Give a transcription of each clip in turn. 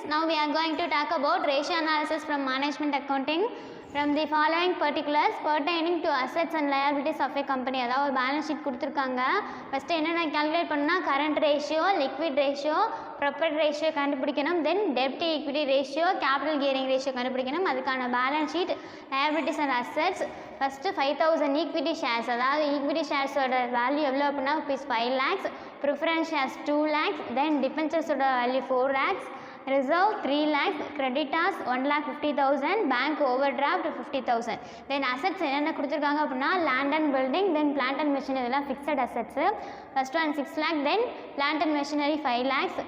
students, now we are going to talk about ratio analysis from management accounting from the following particulars pertaining to assets and liabilities of a company. அதாவது ஒரு balance sheet கொடுத்துருக்காங்க. First என்னென்ன calculate பண்ணால் current ratio, liquid ratio, property ratio கண்டுபிடிக்கணும். Then டெப்ட் equity ratio, capital gearing ratio கண்டுபிடிக்கணும். அதுக்கான balance sheet, liabilities and assets. First 5000 equity shares, அதாவது ஈக்விட்டி ஷேர்ஸோட வேல்யூ எவ்வளோ அப்படின்னா ₹5 lakhs, preference shares 2 lakhs, then டிபென்ச்சர்ஸோட value 4 lakhs, reserve 3 lakhs, creditors 1,50,000, bank overdraft 50,000. then assets என்னென்ன கொடுத்துருக்காங்க அப்படின்னா land and building, then plant and machinery இதெல்லாம் fixed assets. first one 6 lakhs, then plant and machinery 5 lakhs.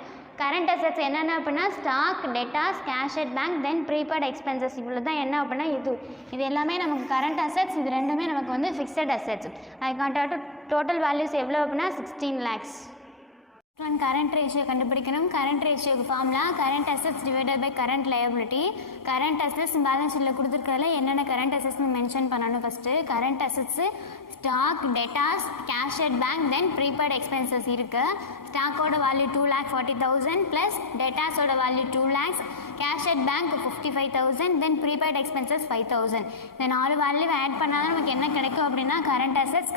current assets என்னென்ன அப்படின்னா stock, debtors, cash at bank, then prepaid expenses. இவ்வளோ தான் என்ன அப்படின்னா இது எல்லாமே நமக்கு current assets, இது ரெண்டுமே நமக்கு வந்து fixed assets. அதுக்கான total values எவ்வளோ அப்படின்னா 16 lakhs. current ratio கண்டுபிடிக்கணும். current ratio formula current assets divided by current liability. current assets balance ஷீட்டில் கொடுத்துருக்கிறதுல என்னென்ன current assets மென்ஷன் பண்ணணும். First current assets stock, debtors, cash at bank, then prepaid expenses இருக்குது. ஸ்டாக்கோட value 2,40,000 plus டெட்டாஸோட value 2 lakhs, cash at bank 55,000, then prepaid expenses 5,000. இந்த 4 value add பண்ணால் நமக்கு என்ன கிடைக்கும் அப்படின்னா current assets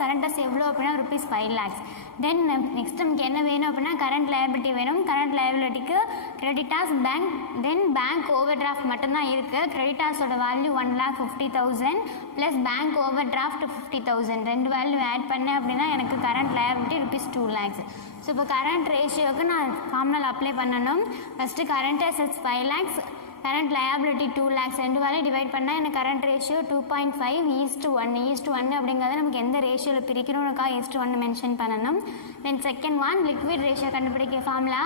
எவ்வளோ அப்படின்னா ₹5 lakhs. தென் நெக்ஸ்ட் நமக்கு என்ன வேணும் அப்படின்னா கரண்ட் லைபிலிட்டி வேணும். கரண்ட் லைபிலிட்டிக்கு creditors, bank, then bank overdraft மட்டும்தான் இருக்குது. கிரெடிட்டாஸோட value 1,50,000 plus bank overdraft 50,000. ரெண்டு வேல்யூ ஆட் பண்ணேன் அப்படின்னா எனக்கு கரண்ட் லைபிலிட்டி ₹2 lakhs. ஸோ இப்போ கரண்ட் ரேஷியோவுக்கு நான் ஃபார்முலா அப்ளை பண்ணணும். First current assets 5 lakhs, current liability 2 lakhs. ரெண்டு வேலையும் டிவைட் பண்ணால் எனக்கு கரண்ட் ரேஷியோ 2.5:1 அப்படிங்கிறத நமக்கு எந்த ரேஷியோவில் பிரிக்கணும்னுக்கா 1 மென்ஷன் பண்ணணும். Then second one liquid ratio கண்டுபிடிக்க ஃபார்முலா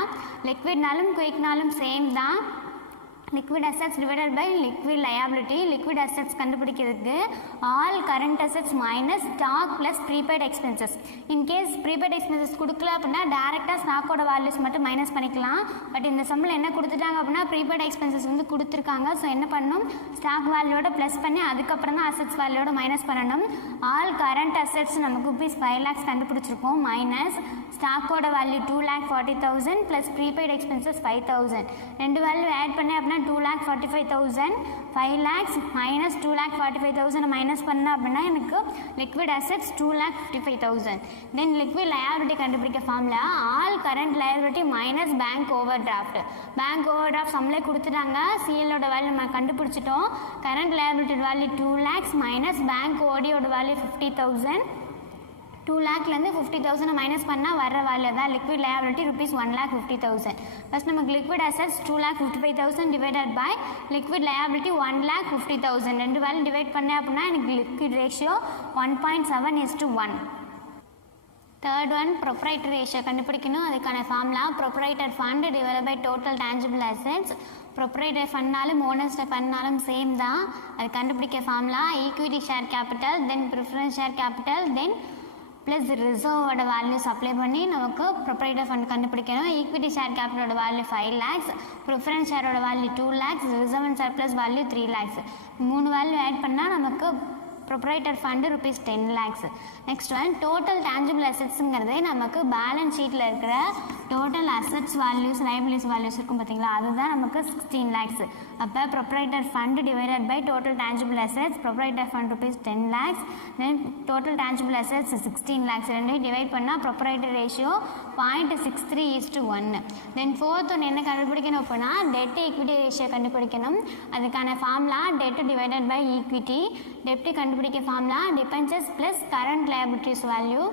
லிக்விட்னாலும் குயிக்னாலும் சேம் தான். liquid assets divided by liquid liability. liquid assets கண்டுபிடிக்கிறதுக்கு all current assets minus stock plus prepaid expenses. in case prepaid expenses கொடுக்கல அப்படின்னா டேரெக்டாக ஸ்டாக்கோட வேல்யூஸ் மட்டும் மைனஸ் பண்ணிக்கலாம். பட் இந்த சம்மில் என்ன கொடுத்துட்டாங்க அப்படின்னா prepaid expenses வந்து கொடுத்துருக்காங்க. ஸோ என்ன பண்ணணும், ஸ்டாக் வேல்யூவோட ப்ளஸ் பண்ணி அதுக்கப்புறம் தான் அசெட்ஸ் வேல்யூவோட மைனஸ் பண்ணணும். all current assets நமக்கு ₹5 lakhs கண்டுபிடிச்சிருக்கோம். மைனஸ் ஸ்டாக்கோட வேல்யூ 2,40,000 ப்ளஸ் prepaid expenses 5,000. ரெண்டு வேல்யூ ஆட் பண்ணி அப்படின்னா 2,45,000, 5 lakhs minus 2,45,000 மைனஸ் பண்ண அப்படின்னா எனக்கு liquid assets 2,55,000. Then liquid liability கண்டுபிடிக்க formula all current liability minus bank overdraft. Bank overdraft சம்மில் கொடுத்துட்டாங்க. சிஎலோட வேல்யூ நம்ம கண்டுபிடிச்சிட்டோம். Current liability value 2 lakhs minus bank ஓடியோட வேல்யூ 50,000. 2 lakhலேருந்து 50,000 மைனஸ் பண்ணால் வர வேல்யூ தான் லிக்விட் லயபிலிட்டி ₹1,50,000. ஃபஸ்ட் நமக்கு liquid assets 2,55,000 divided by liquid liability 1,50,000. ரெண்டு வேல்யூ டிவைட் பண்ணேன் அப்படின்னா எனக்கு liquid ratio 1.7:1. Third one proprietary ratio கண்டுபிடிக்கணும். அதுக்கான formula proprietor fund divided by total tangible assets. Proprietor ஃபண்ட்னாலும் ஓனர்ஸ் ஃபண்ட்னாலும் சேம் தான். அது கண்டுபிடிக்க formula equity share capital, then preference share capital, then plus ரிசர்வோட வேல்யூஸ் அப்ளை பண்ணி நமக்கு ப்ரொப்ரைட்டர் ஃபண்ட் கண்டுபிடிக்கணும். ஈக்விட்டி ஷேர் கேபிட்டலோட வேல்யூ 5 lakhs, ப்ரிஃபரன்ஸ் ஷேரோட value 2 lakhs, reserve and surplus value 3 lakhs. 3 value add பண்ணால் நமக்கு proprietor fund ₹10 lakhs. Next one total tangible அசெட்ஸுங்கிறது நமக்கு பேலன்ஸ் ஷீட்டில் இருக்கிற total assets values liabilities values இருக்கும் பார்த்தீங்களா, அதுதான் நமக்கு 16 lakhs. அப்போ proprietor fund divided by total tangible assets, proprietor fund ₹10 lakhs, then total tangible assets 16 lakhs. ரெண்டையும் டிவைட் பண்ணால் ப்ரொப்ரைட்டர் ரேஷியோ 0.63:1. தென் ஃபோர்த் ஒன்று என்ன கண்டுபிடிக்கணும் அப்படின்னா டெட் ஈக்விட்டி ரேஷியோ கண்டுபிடிக்கணும். அதுக்கான formula debt divided by equity. டெப்ட் கண்டுபிடிக்க formula debentures plus current liabilities value.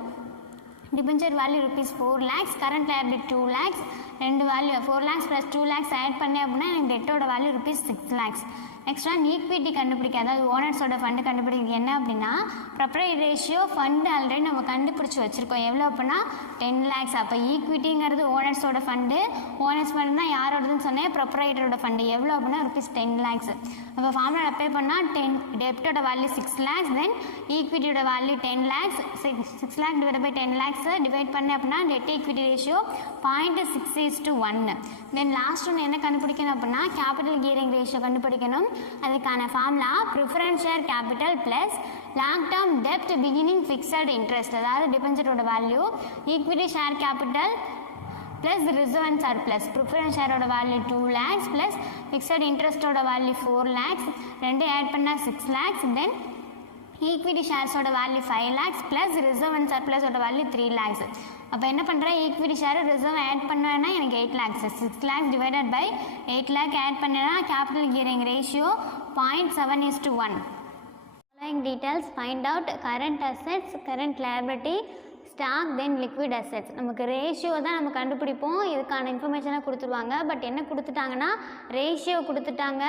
Debenture value ₹4 lakhs, current liability 2 lakhs. ரெண்டு value 4 lakhs plus 2 lakhs add பண்ணேன் அப்படின்னா எனக்கு டெட்டோட value ₹6 lakhs. Next one equity கண்டுபிடிக்க, அதாவது ஓனர்ஸோட ஃபண்டு கண்டுபிடிக்கிறது என்ன அப்படின்னா ப்ரொப்ரைட்டரி ரேஷியோ ஃபண்டு ஆல்ரெடி நம்ம கண்டுபிடிச்சி வச்சுருக்கோம். எவ்வளோ அப்படின்னா 10 lakhs. அப்போ ஈக்விட்டிங்கிறது ஓனர்ஸோட ஃபண்டு. ஓனர்ஸ் ஃபண்டு தான் யாரோடதுன்னு சொன்னேன், ப்ரொப்ரைட்டரோட ஃபண்டு. எவ்வளோ அப்படின்னா ₹10 lakhs. அப்போ ஃபார்முலா அப்ளை பண்ணால் டெப்டோட வேல்யூ 6 lakhs, தென் ஈக்விட்டியோட value 10 lakhs. 6 lakh divide by 10 lakhs divide பண்ணேன் அப்படின்னா debt equity ratio 0.6:1. Then last ஒன்று என்ன கண்டுபிடிக்கணும் அப்படின்னா கேபிட்டல் கியரிங் ரேஷியோ கண்டுபிடிக்கணும். அதுக்கான formula preference share capital plus long term டெப்ட் பிகினிங் ஃபிக்ஸட் இன்ட்ரெஸ்ட், அதாவது டிபென்ச்சரோட value equity share capital plus reserve and surplus. Preference ஷேரோட வேல்யூ 2 lakhs ப்ளஸ் ஃபிக்ஸட் இன்ட்ரெஸ்ட்டோட வேல்யூ 4 lakhs, ரெண்டு ஆட் பண்ணால் 6 lakhs. தென் ஈக்விட்டி ஷேர்ஸோட value 5 lakhs plus reserve and சர்ப்ளஸோட value 3 lakhs. அப்போ என்ன பண்ணுறேன், ஈக்விட்டி ஷேர் ரிசர்வ் ஆட் பண்ணேன்னா எனக்கு 8 lakhs. 6 lakhs divided by 8 lakh add பண்ணேன்னா capital gearing ratio 0.7:1. Following details, find out current assets, current liability, stock, then liquid assets. நமக்கு ratio தான் நம்ம கண்டுபிடிப்போம். இதுக்கான இன்ஃபர்மேஷனாக கொடுத்துருவாங்க. பட் என்ன கொடுத்துட்டாங்கன்னா ரேஷியோ கொடுத்துட்டாங்க,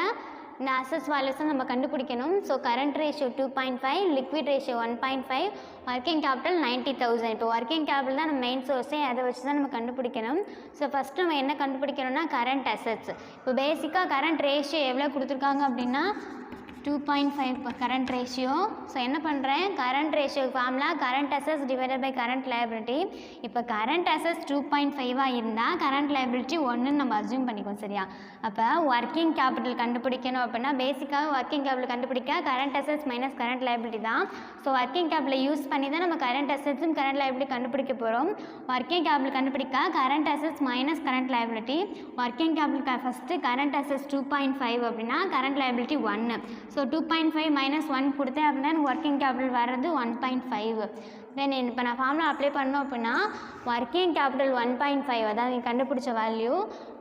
இந்த அசெட்ஸ் வேல்யூஸை நம்ம கண்டுபிடிக்கணும். So current ratio 2.5, liquid ratio 1.5, working capital 90,000. இப்போ ஒர்க்கிங் கேபிட்டல் தான் நம்ம மெயின் சோர்ஸே, அதை வச்சு தான் நம்ம கண்டுபிடிக்கணும். ஸோ ஃபஸ்ட்டு நம்ம என்ன கண்டுபிடிக்கணும்னா கரண்ட் அசெட்ஸ். இப்போ பேசிக்காக கரண்ட் ரேஷியோ எவ்வளோ கொடுத்துருக்காங்க அப்படின்னா 2.5 கரண்ட் ரேஷியோ. ஸோ என்ன பண்ணுறேன், current ratio formula current assets divided by current liability. இப்போ கரண்ட் அசெட்ஸ் 2.5 இருந்தால் கரண்ட் லைபிலிட்டி 1ன்னு நம்ம அஸ்யூம் பண்ணிக்குவோம். சரியா? அப்போ ஒர்க்கிங் கேபிட்டல் கண்டுபிடிக்கணும் அப்படின்னா பேசிக்காக ஒர்க்கிங் கேபிட்டல் கண்டுபிடிக்க current assets minus current liability தான். ஸோ ஒர்க்கிங் கேபிட்டலை யூஸ் பண்ணி தான் நம்ம கரண்ட் அசெட்ஸும் கரண்ட் லைபிலிட்டி கண்டுபிடிக்க போகிறோம். ஒர்க்கிங் கேபிட்டல் கண்டுபிடிக்க current assets minus current liability. Working capital first current assets 2.5 அப்படின்னா கரண்ட் லைபிலிட்டி 1. ஸோ 2.5 மைனஸ் 1 கொடுத்தேன் அப்படின்னா ஒர்க்கிங் கேபிட்டல் வர்றது 1.5. தென் இப்போ நான் ஃபார்முலா அப்ளை பண்ணோம் அப்படின்னா ஒர்க்கிங் கேபிட்டல் 1.5, அதாவது நீங்கள் கண்டுபிடிச்ச வேல்யூ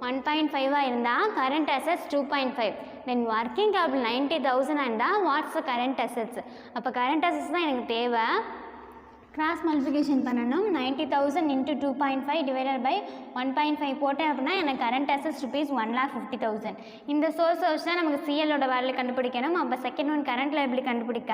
1.5 இருந்தால் கரண்ட் அசெட்ஸ் 2.5. தென் ஒர்க்கிங் கேபிட்டல் 90,000 இருந்தால் வாட்ஸ் கரண்ட் அசெட்ஸ். அப்போ கரண்ட் அசெட்ஸ் தான் எனக்கு தேவை. கிராஸ் மல்டிப்ளிகேஷன் பண்ணணும். 90,000 இன்ட்டு 2.5 டிவைடட் பை 1.5 போட்டேன் அப்படின்னா எனக்கு கரண்ட் அசெட்ஸ் ₹1,50,000. இந்த சோர்ஸ் வச்சு தான் நமக்கு சிஎலோட வேல்யூ கண்டுபிடிக்கணும். அப்போ செகண்ட் ஒன் கரண்ட் லைபிலிட்டி கண்டுபிடிக்க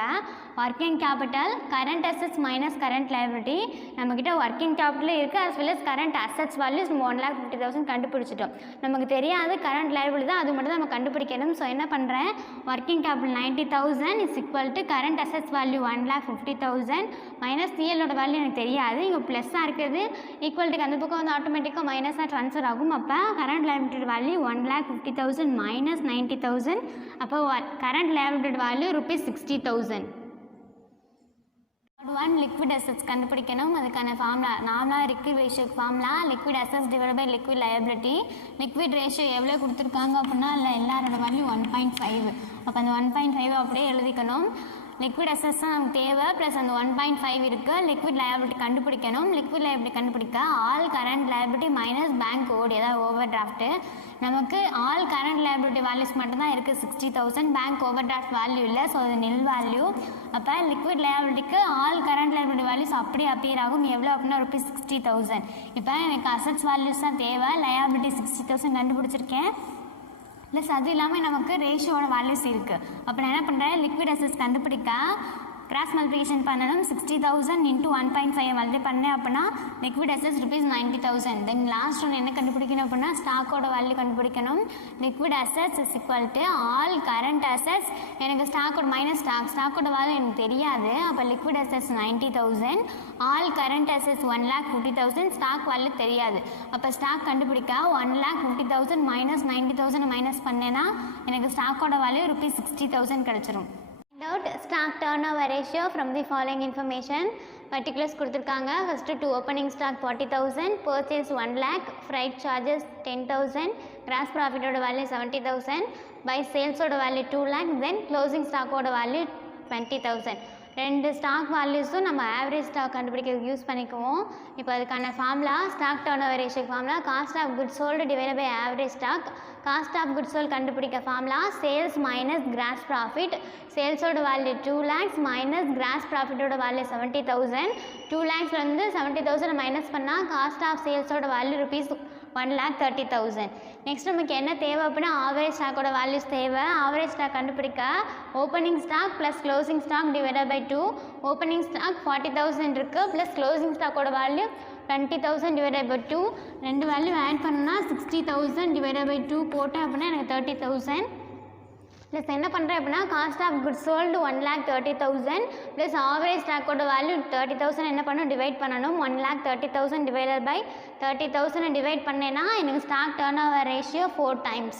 working capital current assets minus current liability. நம்மக்கிட்ட ஒர்க்கிங் கேபிட்டலும் இருக்குது, as well as current assets values 1,50,000 கண்டுபிடிச்சிட்டோம். நமக்கு தெரியாது கரண்ட் லைபிலிட்டி தான், அது மட்டும் தான் நம்ம கண்டுபிடிக்கணும். ஸோ என்ன பண்ணுறேன், working capital 90,000 is equal to current assets value 1,50,000 minus சிஎலோட வேல்யூ எனக்கு தெரியாது, இங்கே ப்ளஸ்ஸாக இருக்குது. ஈக்குவல்ட்டுக்கு அந்த பக்கம் வந்து ஆட்டோமேட்டிக்காக மைனஸாக ட்ரான்ஸ்ஃபர் ஆகும். அப்போ கரண்ட் லைபிலிட்டி வேல்யூ 1,50,000 மைனஸ் 90,000. அப்போ current liability value ₹60,000. One liquid assets கண்டுபிடிக்கணும். அதுக்கான ஃபார்முலா நார்மலாக லிக்விட் ரேஷியோக்கு formula liquid assets divide by liquid liability. Liquid ratio எவ்வளோ கொடுத்துருக்காங்க அப்படின்னா இல்லை எல்லாரோட வேல்யூ 1.5. அப்போ அந்த 1.5 அப்படியே எழுதிக்கணும். லிக்விட் அசெட்ஸ் தான் நமக்கு தேவை, ப்ளஸ் அந்த 1.5 இருக்குது. லிக்விட் லயபிலிட்டி கண்டுபிடிக்கணும். லிக்விட் லயபிலிட்டி கண்டுபிடிக்க all current liability minus bank OD, அதாவது ஓவர் டிராஃப்ட்டு. நமக்கு ஆல் கரண்ட் லயபிலிட்டி வேல்யூஸ் மட்டும்தான் இருக்குது 60,000. பேங்க் ஓவர் டிராஃப்ட் வேல்யூ இல்லை, ஸோ அது நில் வேல்யூ. அப்போ லிக்விட் லயபிலிட்டிக்கு ஆல் கரண்ட் லயபிலிட்டி வேல்யூஸ் அப்படியே அப்பியர் ஆகும். எவ்வளோ அப்படின்னா ₹60,000. இப்போ எனக்கு அசெட்ஸ் வேல்யூஸ் தான் தேவை. லயபிலிட்டி 60,000 கண்டுபிடிச்சிருக்கேன். ப்ளஸ் அது இல்லாமல் நமக்கு ரேஷியோட வேல்யூஸ் இருக்குது. அப்போ நான் என்ன பண்ணுறேன், லிக்விட் அசெட்ஸ் கண்டுபிடிக்க கிராஸ் மல்டிப்ளிகேஷன் பண்ணணும். 60,000 இன்ட்டு 1.5 மல்டிப்ளை பண்ணேன் அப்படின்னா லிக்விட் அசெட்ஸ் ₹90,000. தென் லாஸ்ட் ஒன்று என்ன கண்டுபிடிக்கணும் அப்படின்னா ஸ்டாக்கோட வேல்யூ கண்டுபிடிக்கணும். Liquid assets is equal to all current assets. எனக்கு ஸ்டாக்கோட மைனஸ் ஸ்டாக்கோட வேல்யூ எனக்கு தெரியாது. அப்போ liquid assets 90,000, all current assets 1,50,000, stock value தெரியாது. அப்போ ஸ்டாக் கண்டுபிடிக்க 1,50,000 மைனஸ் 90,000 மைனஸ் பண்ணேன்னா எனக்கு ஸ்டாக்கோட வேல்யூ ₹60,000 கிடச்சிரும். Out stock turnover ratio from the following information. Particulars கொடுத்துருக்காங்க. First to opening stock 40,000, purchase 1 lakh, freight charges 10,000, gross profit ஓட வேல்யூ 70,000, by sales ஓட value 2 lakh, then closing stock ஓட value 20,000. ரெண்டு stock வேல்யூஸும் நம்ம ஆவரேஜ் ஸ்டாக் கண்டுபிடிக்கிறதுக்கு use பண்ணிக்குவோம். இப்போ அதுக்கான formula stock turn ratio formula cost of goods sold divide by average stock. Cost of goods sold கண்டுபிடிக்க formula sales minus gross profit. சேல்ஸோட value 2 lakhs minus gross ப்ராஃபிட்டோட value 70,000. 2 lakhsலேருந்து 70,000 minus பண்ணால் cost of சேல்ஸோட value ₹1,30,000. Next நமக்கு என்ன தேவை அப்படின்னா ஆவரேஜ் ஸ்டாக்கோட வேல்யூஸ் தேவை. ஆவரேஜ் ஸ்டாக் கண்டுபிடிக்க opening stock plus closing stock divided by 2. Opening stock 40,000 இருக்குது, ப்ளஸ் க்ளோசிங் ஸ்டாக்கோட வேல்யூ 20,000 டிவைடட் பை 2. ரெண்டு வேல்யூ ஆட் பண்ணோன்னா 60,000 டிவைடட் பை 2 போட்டேன் அப்படின்னா எனக்கு 30,000. ப்ளஸ் என்ன பண்ணுறேன் அப்படின்னா cost of goods sold 1,30,000 plus average ஸ்டாக்கோட வேல்யூ 30,000 என்ன பண்ணணும் டிவைட் பண்ணணும். 1,30,000 டிவைடட் பை 30,000 டிவைட் பண்ணேன்னா எனக்கு stock turnover ratio 4 times.